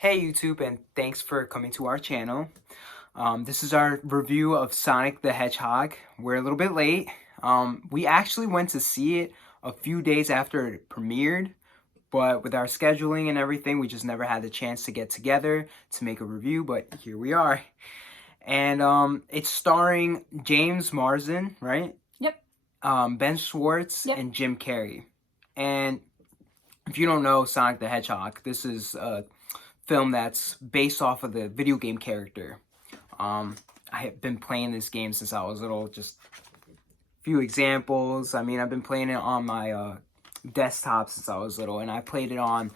Hey YouTube, and thanks for coming to our channel. This is our review of Sonic the Hedgehog. We're a little bit late. We actually went to see it a few days after it premiered, but with our scheduling and everything, we just never had the chance to get together to make a review, but here we are. And it's starring James Marsden, right? Yep. Ben Schwartz, Yep. and Jim Carrey. And if you don't know Sonic the Hedgehog, this is film that's based off of the video game character. I have been playing this game since I was little. Just a few examples. I mean, I've been playing it on my desktop since I was little, and I played it on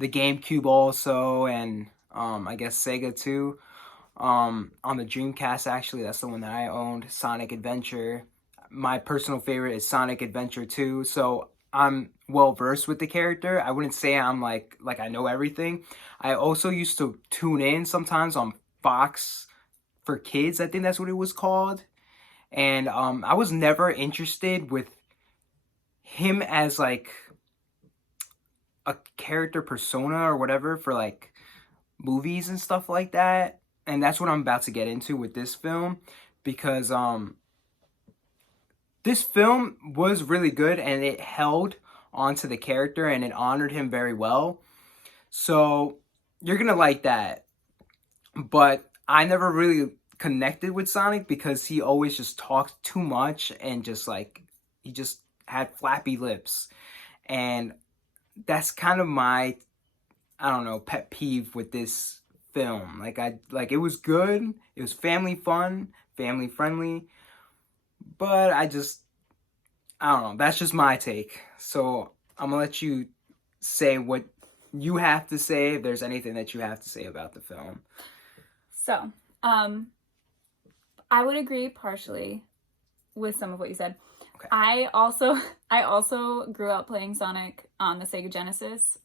the GameCube also, and I guess Sega too. On the Dreamcast, actually, that's the one that I owned. Sonic Adventure. My personal favorite is Sonic Adventure 2. So I'm well versed with the character. I wouldn't say I'm like I know everything. I also used to tune in sometimes on Fox for Kids. I think that's what it was called. And I was never interested with him as like a character persona or whatever for like movies and stuff like that. And that's what I'm about to get into with this film, because this film was really good and it held onto the character and it honored him very well. So you're gonna like that. But I never really connected with Sonic because he always just talked too much and just like he just had flappy lips. And that's kind of my, I don't know, pet peeve with this film. Like it was good, it was family fun, family friendly, but I don't know, that's just my take. So I'm gonna let you say what you have to say, if there's anything that you have to say about the film. So, I would agree partially with some of what you said. Okay. I also grew up playing Sonic on the Sega Genesis.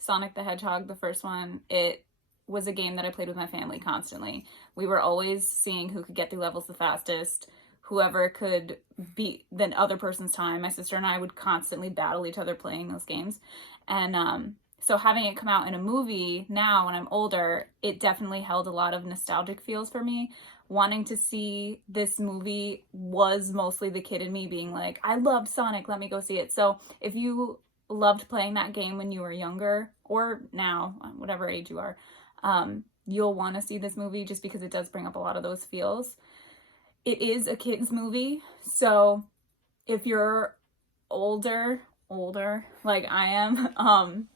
Sonic the Hedgehog, the first one, it was a game that I played with my family constantly. We were always seeing who could get through levels the fastest, whoever could beat the other person's time. My sister and I would constantly battle each other playing those games. And so having it come out in a movie now when I'm older, it definitely held a lot of nostalgic feels for me. Wanting to see this movie was mostly the kid in me being like, I loved Sonic, let me go see it. So if you loved playing that game when you were younger, or now, whatever age you are, you'll want to see this movie just because it does bring up a lot of those feels. It is a kid's movie, so if you're older like I am,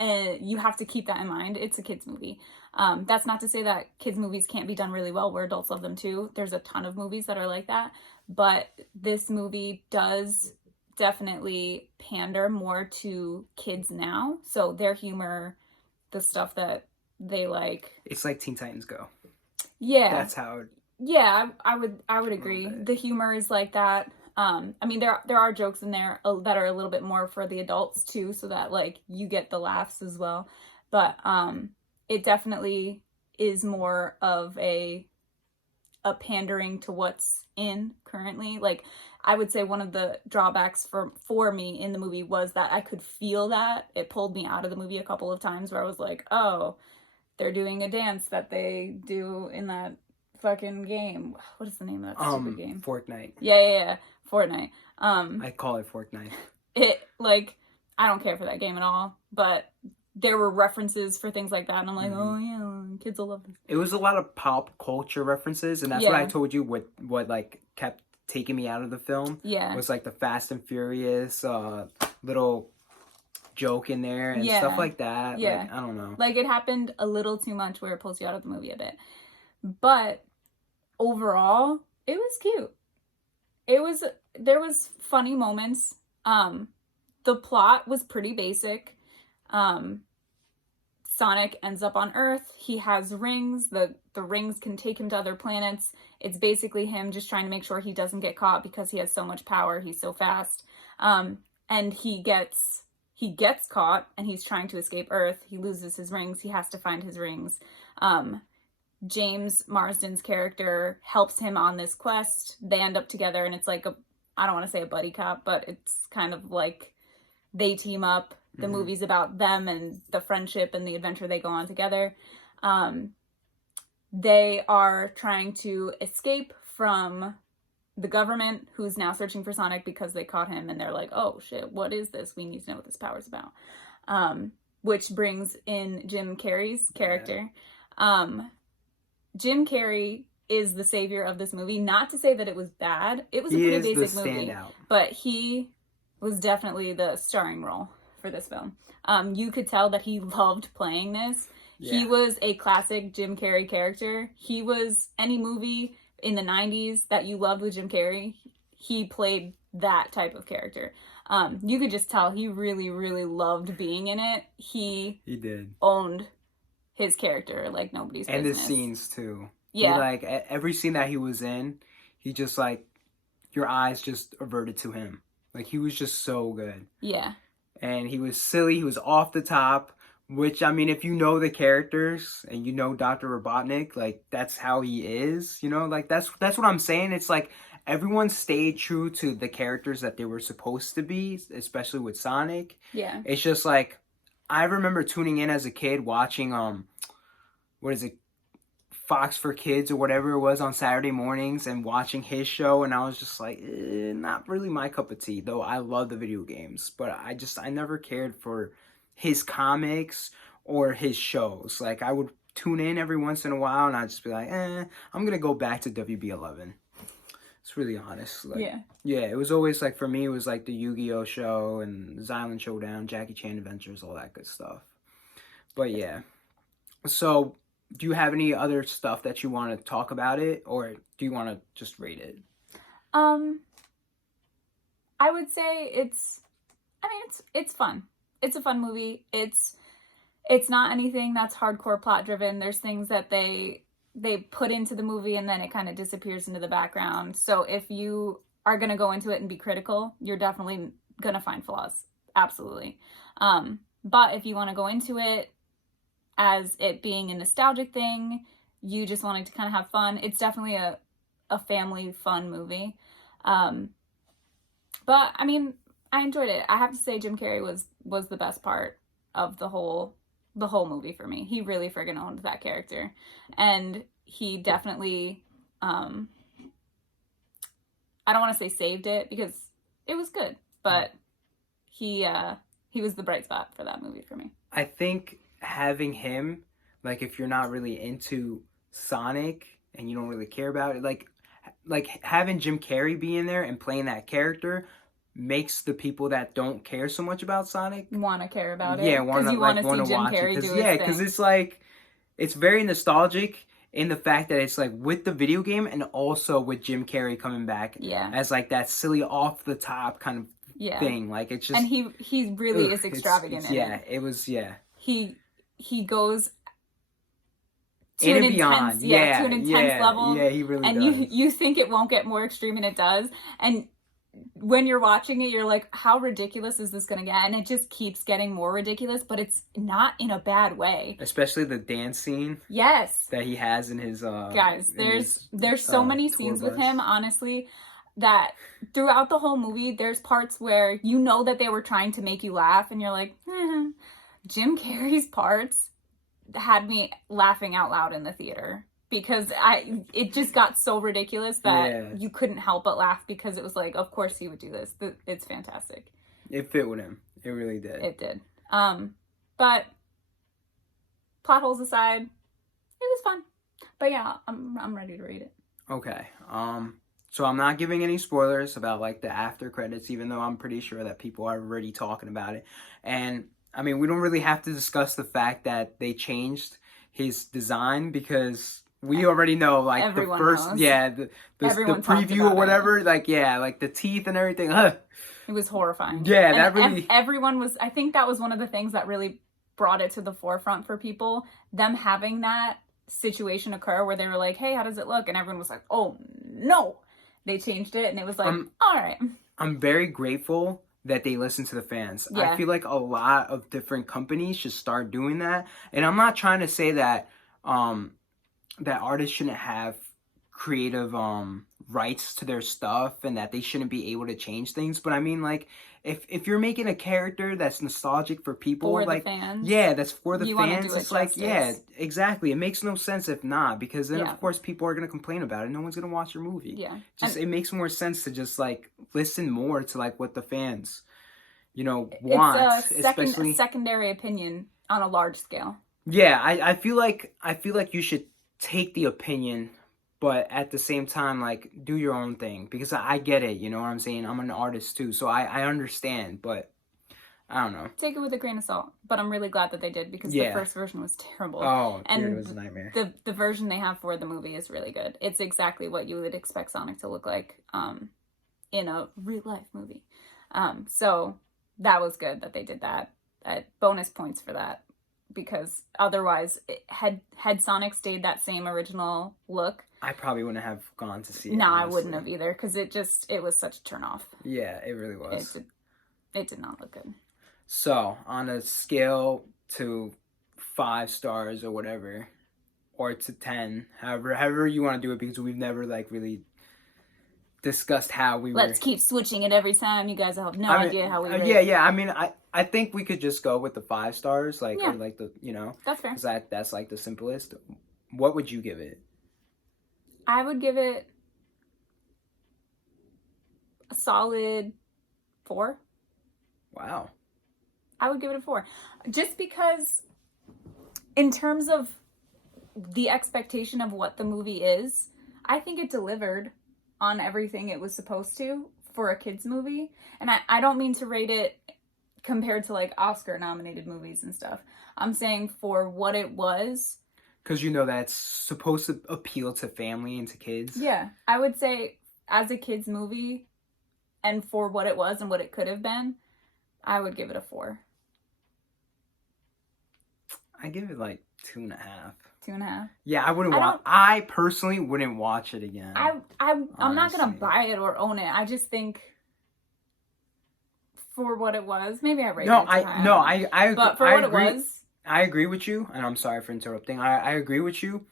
and you have to keep that in mind. It's a kid's movie. That's not to say that kids' movies can't be done really well where adults love them too. There's a ton of movies that are like that, but this movie does definitely pander more to kids now. So their humor, the stuff that they like. It's like Teen Titans Go. Yeah. That's how it... Yeah, I would agree. The humor is like that. I mean, there are jokes in there that are a little bit more for the adults too, so that like you get the laughs as well. But it definitely is more of a pandering to what's in currently. Like I would say one of the drawbacks for me in the movie was that I could feel that. It pulled me out of the movie a couple of times where I was like, oh, they're doing a dance that they do in that fucking game. What is the name of that stupid game? Fortnite. Yeah. Fortnite. I call it Fortnite. It, like, I don't care for that game at all, but there were references for things like that, and I'm like, oh yeah, kids will love this. It was a lot of pop culture references, and that's what I told you what like kept taking me out of the film. Yeah. Was like the Fast and Furious little joke in there and stuff like that. Yeah. Like, I don't know. Like it happened a little too much where it pulls you out of the movie a bit. But overall, it was cute. There was funny moments. The plot was pretty basic. Sonic ends up on Earth. He has rings. The rings can take him to other planets. It's basically him just trying to make sure he doesn't get caught because he has so much power. He's so fast. And he gets caught and he's trying to escape Earth. He loses his rings. He has to find his rings. James Marsden's character helps him on this quest. They end up together and it's like I don't want to say a buddy cop, but it's kind of like they team up The movie's about them and the friendship and the adventure they go on together. They are trying to escape from the government, who's now searching for Sonic because they caught him, and they're like, oh shit, what is this? We need to know what this power's about. Which brings in Jim Carrey's character. Jim Carrey is the savior of this movie. Not to say that it was bad. It was a pretty basic movie. But he was definitely the starring role for this film. You could tell that he loved playing this. Yeah. He was a classic Jim Carrey character. He was any movie in the 90s that you loved with Jim Carrey, he played that type of character. You could just tell he really, really loved being in it. He did. Owned his character like nobody's business. And the scenes too. Yeah. He, like, every scene that he was in, he just, like, your eyes just averted to him. Like, he was just so good. Yeah. And he was silly. He was off the top. Which, I mean, if you know the characters and you know Dr. Robotnik, like, that's how he is, you know? Like, that's what I'm saying. It's like everyone stayed true to the characters that they were supposed to be, especially with Sonic. Yeah. It's just like, I remember tuning in as a kid watching, what is it, Fox for Kids or whatever it was on Saturday mornings and watching his show, and I was just like, not really my cup of tea, though I love the video games, but I never cared for his comics or his shows. Like, I would tune in every once in a while and I'd just be like, I'm gonna go back to WB11. It's really honest. Like, yeah, it was always like, for me, it was like the Yu-Gi-Oh show and Xylan Showdown, Jackie Chan Adventures, all that good stuff. But yeah, so do you have any other stuff that you want to talk about it, or do you want to just rate it? I would say it's fun. It's a fun movie. It's not anything that's hardcore plot driven. There's things that they put into the movie and then it kind of disappears into the background. So if you are going to go into it and be critical, you're definitely going to find flaws. Absolutely. But if you want to go into it as it being a nostalgic thing, you just wanting to kind of have fun, it's definitely a family fun movie. But I mean, I enjoyed it. I have to say Jim Carrey was the best part of the whole movie for me. He really friggin' owned that character. And he definitely, I don't want to say saved it because it was good, but he was the bright spot for that movie for me. I think having him, like, if you're not really into Sonic and you don't really care about it, like having Jim Carrey be in there and playing that character makes the people that don't care so much about Sonic want to care about it. Yeah, want to see Jim watch Carrey it. Do his thing. Because it's like, it's very nostalgic in the fact that it's like with the video game and also with Jim Carrey coming back as like that silly off the top kind of thing. Like, it's just, and he really is extravagant. It was He goes to an intense, to an intense level. Yeah, he really does. And you think it won't get more extreme, and it does. And when you're watching it, you're like, how ridiculous is this going to get? And it just keeps getting more ridiculous, but it's not in a bad way. Especially the dance scene. Yes. That he has in his guys, there's so many scenes with him, honestly, that throughout the whole movie, there's parts where you know that they were trying to make you laugh, and you're like, Jim Carrey's parts had me laughing out loud in the theater. Because it just got so ridiculous that you couldn't help but laugh, because it was like, of course he would do this. It's fantastic. It fit with him. It really did. It did. But plot holes aside, it was fun. But yeah, I'm ready to read it. Okay. So I'm not giving any spoilers about like the after credits, even though I'm pretty sure that people are already talking about it. And I mean, we don't really have to discuss the fact that they changed his design, because we already know, like, everyone the first, knows. The preview or whatever, like the teeth and everything. It was horrifying. Yeah, and that really. Everyone was. I think that was one of the things that really brought it to the forefront for people. Them having that situation occur where they were like, "Hey, how does it look?" And everyone was like, "Oh no!" They changed it, and it was like, "All right." I'm very grateful that they listen to the fans. Yeah. I feel like a lot of different companies should start doing that, and I'm not trying to say that. That artists shouldn't have creative rights to their stuff and that they shouldn't be able to change things. But I mean, like, if you're making a character that's nostalgic for people, For like, the fans. yeah, that's for the You wanna fans. do it It's like, yeah, justice. exactly. It makes no sense if not, because then Yeah. of course people are gonna complain about it. No one's gonna watch your movie. Yeah. Just And it makes more sense to just like listen more to like what the fans, it's want, a especially. secondary opinion on a large scale. Yeah, I feel like you should take the opinion, but at the same time, like, do your own thing, because I get it. You know what I'm saying? I'm an artist too, so I understand, but I don't know. Take it with a grain of salt, but I'm really glad that they did, because the Yeah. first version was terrible. Oh, dude, and it was a nightmare. the version they have for the movie is really good. It's exactly what you would expect Sonic to look like in a real life movie. So that was good that they did that. Bonus points for that, because otherwise, had Sonic stayed that same original look, I probably wouldn't have gone to see it. no, I honestly. wouldn't have either, because it was such a turnoff. Yeah, it really was. It did not look good. So, on a scale to 5 stars or whatever, or to 10, however you want to do it, because we've never like really discussed how we Let's were. keep switching it every time. You guys have no idea how we rate. Yeah. I mean, I think we could just go with the 5 stars, like, Yeah. or like the, That's fair. because that's like the simplest. What would you give it? I would give it a solid 4. Wow. I would give it a 4. Just because, in terms of the expectation of what the movie is, I think it delivered on everything it was supposed to for a kid's movie. And I don't mean to rate it compared to like Oscar nominated movies and stuff. I'm saying for what it was. Because that's supposed to appeal to family and to kids. Yeah, I would say as a kid's movie, and for what it was and what it could have been, I would give it a 4. I give it like 2.5. 2.5. Yeah, I wouldn't watch. I personally wouldn't watch it again. I'm not gonna honestly. buy it or own it. I just think for what it was, maybe I rated No, it too high. I But for I what agree. it was, I agree with you, and I'm sorry for interrupting. I agree with you,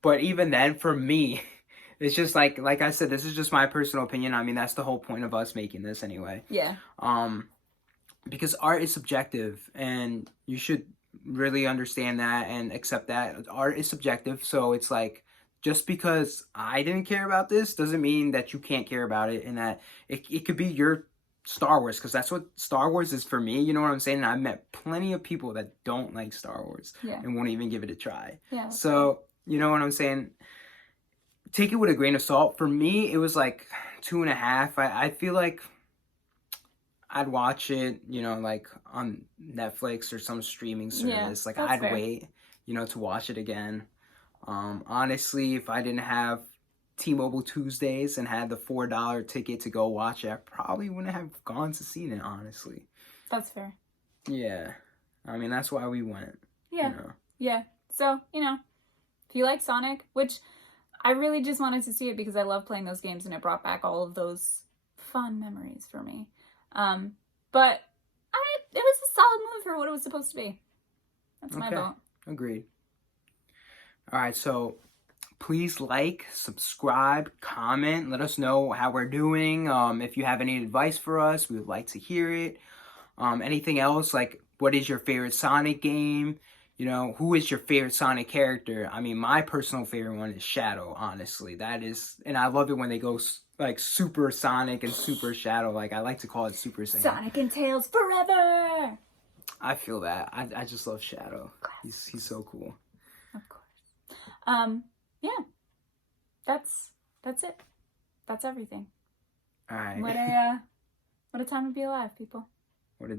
but even then, for me, it's just like I said, this is just my personal opinion. I mean, that's the whole point of us making this anyway. yeah, Because art is subjective, and you should really understand that and accept that art is subjective. So it's like, just because I didn't care about this doesn't mean that you can't care about it, and that it could be your Star Wars, because that's what Star Wars is for me. You know what I'm saying? And I've met plenty of people that don't like Star Wars yeah, and won't even give it a try. yeah. So, you know what I'm saying? Take it with a grain of salt. For me, it was like 2.5. I feel like I'd watch it, like on Netflix or some streaming service. Yeah, like, that's I'd fair. wait, to watch it again. Honestly, if I didn't have T-Mobile Tuesdays and had the $4 ticket to go watch it, I probably wouldn't have gone to see it, honestly. That's fair. Yeah. I mean, that's why we went. Yeah, yeah. So if you like Sonic, which I really just wanted to see it because I love playing those games and it brought back all of those fun memories for me. But it was a solid movie for what it was supposed to be. That's my vote. Agreed. All right, so please like, subscribe, comment, let us know how we're doing. If you have any advice for us, we would like to hear it. Anything else, like, what is your favorite Sonic game? Who is your favorite Sonic character? I mean, my personal favorite one is Shadow, honestly. That is, and I love it when they go like Super Sonic and Super Shadow. Like, I like to call it Super Saiyan. Sonic and Tails forever! I feel that. I just love Shadow. He's so cool. Of course. Yeah. That's it. That's everything. All right. What a time to be alive, people. What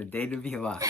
a day to be alive.